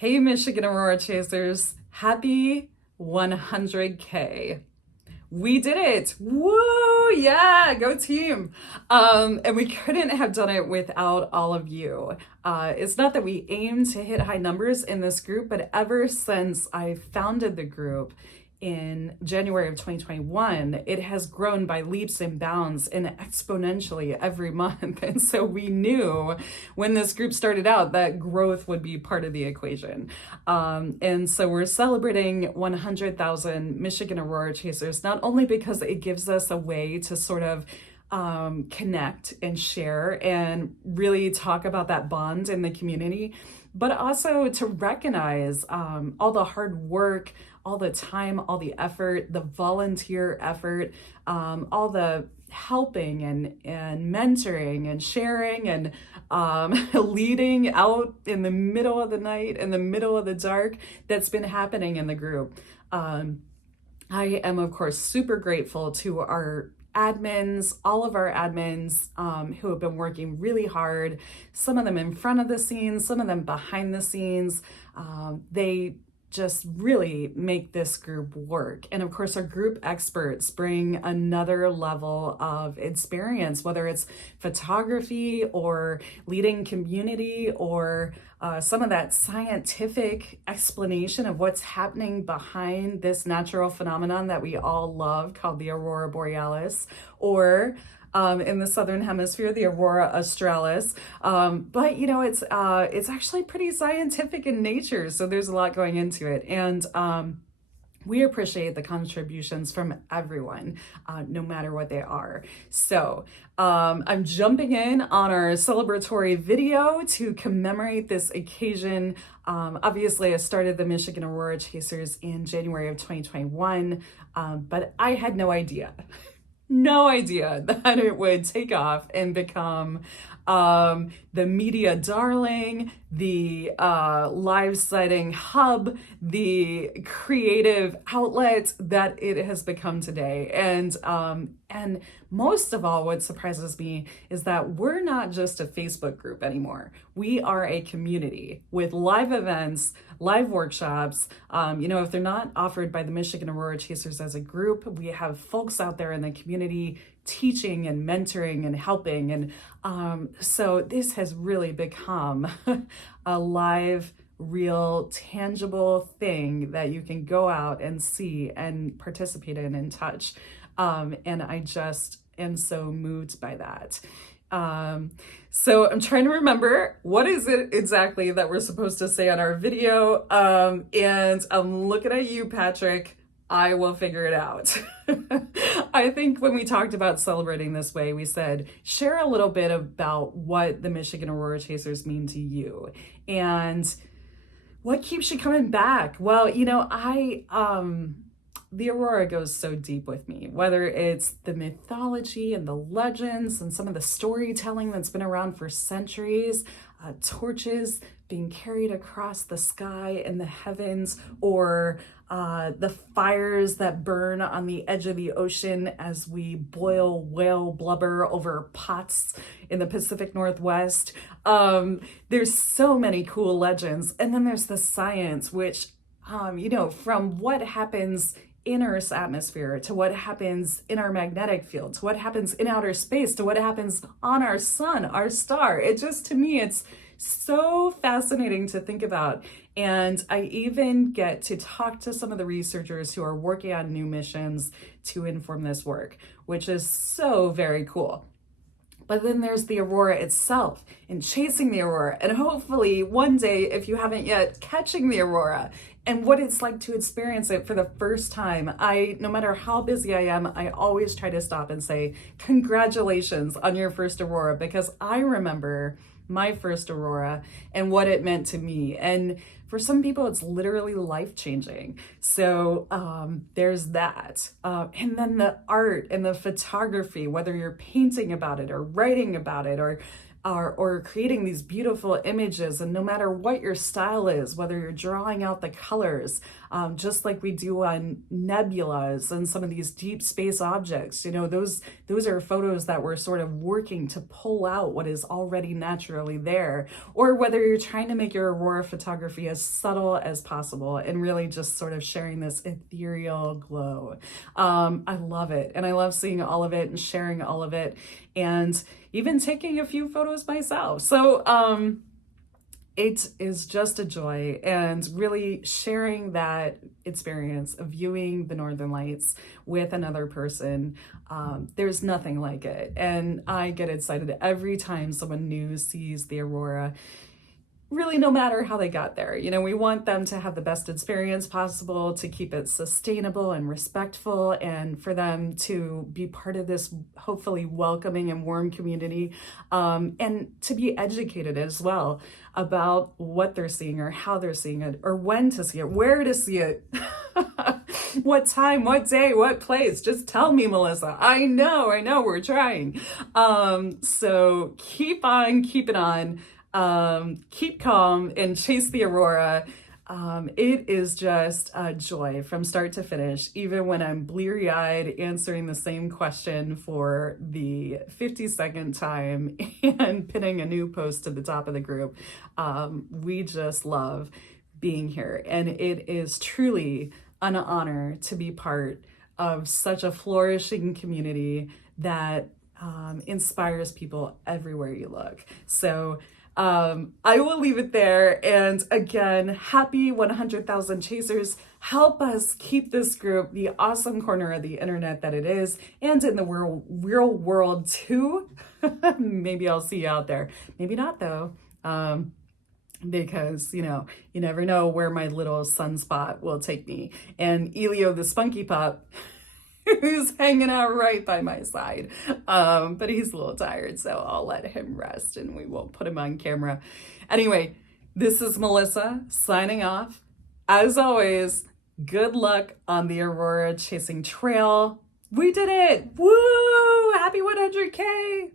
Hey, Michigan Aurora Chasers, happy 100K. We did it. Woo! Yeah, go team. And we couldn't have done it without all of you. It's not that we aim to hit high numbers in this group, but ever since I founded the group in January of 2021, it has grown by leaps and bounds and exponentially every month. And so we knew when this group started out that growth would be part of the equation. And so we're celebrating 100,000 Michigan Aurora Chasers, not only because it gives us a way to sort of connect and share and really talk about that bond in the community, but also to recognize all the hard work, all the time, all the effort, the volunteer effort, all the helping and mentoring and sharing and leading out in the middle of the night, in the middle of the dark, that's been happening in the group. I am, of course, super grateful to our admins, all of our admins who have been working really hard, some of them in front of the scenes, some of them behind the scenes. They just really make this group work. And of course, our group experts bring another level of experience, whether it's photography or leading community or some of that scientific explanation of what's happening behind this natural phenomenon that we all love called the Aurora Borealis, or in the Southern Hemisphere, the Aurora Australis. But you know, it's actually pretty scientific in nature, so there's a lot going into it. And we appreciate the contributions from everyone, no matter what they are. So I'm jumping in on our celebratory video to commemorate this occasion. Obviously, I started the Michigan Aurora Chasers in January of 2021, but I had no idea that it would take off and become the media darling, the live sighting hub, the creative outlet that it has become today. And most of all, what surprises me is that we're not just a Facebook group anymore. We are a community with live events, live workshops. If they're not offered by the Michigan Aurora Chasers as a group, we have folks out there in the community teaching and mentoring and helping. And so this has really become a live, real, tangible thing that you can go out and see and participate in and touch. And I just am so moved by that. So I'm trying to remember what is it exactly that we're supposed to say on our video. And I'm looking at you, Patrick. I will figure it out. I think when we talked about celebrating this way, we said, share a little bit about what the Michigan Aurora Chasers mean to you and what keeps you coming back. Well, the Aurora goes so deep with me, whether it's the mythology and the legends and some of the storytelling that's been around for centuries, torches being carried across the sky and the heavens, or the fires that burn on the edge of the ocean as we boil whale blubber over pots in the Pacific Northwest. There's so many cool legends. And then there's the science, which, from what happens in Earth's atmosphere to what happens in our magnetic field, to what happens in outer space, to what happens on our sun, our star. To me, it's so fascinating to think about. And I even get to talk to some of the researchers who are working on new missions to inform this work, which is so very cool. But then there's the Aurora itself and chasing the Aurora. And hopefully one day, if you haven't yet, catching the Aurora and what it's like to experience it for the first time. No matter how busy I am, I always try to stop and say, congratulations on your first Aurora, because I remember my first Aurora and what it meant to me. And for some people, it's literally life-changing. So there's that. And then the art and the photography, whether you're painting about it or writing about it or or creating these beautiful images. And no matter what your style is, whether you're drawing out the colors, just like we do on nebulas and some of these deep space objects, those are photos that we're sort of working to pull out what is already naturally there. Or whether you're trying to make your aurora photography as subtle as possible and really just sort of sharing this ethereal glow. I love it. And I love seeing all of it and sharing all of it, and even taking a few photos myself. So it is just a joy, and really sharing that experience of viewing the Northern Lights with another person. There's nothing like it. And I get excited every time someone new sees the aurora. Really, no matter how they got there. We want them to have the best experience possible, to keep it sustainable and respectful, and for them to be part of this hopefully welcoming and warm community, and to be educated as well about what they're seeing, or how they're seeing it, or when to see it, where to see it, what time, what day, what place. Just tell me, Melissa. I know, we're trying. So keep on keeping on. Keep calm and chase the aurora. It is just a joy from start to finish, even when I'm bleary-eyed answering the same question for the 52nd time and pinning a new post to the top of the group. We just love being here, and it is truly an honor to be part of such a flourishing community that inspires people everywhere you look. So I will leave it there. And again, happy 100,000 chasers. Help us keep this group the awesome corner of the internet that it is, and in the real world too. Maybe I'll see you out there. Maybe not though. Because, you never know where my little sunspot will take me. And Elio the spunky pup, who's hanging out right by my side. But he's a little tired, so I'll let him rest and we won't put him on camera. Anyway, this is Melissa signing off. As always, good luck on the Aurora chasing trail. We did it! Woo! Happy 100K!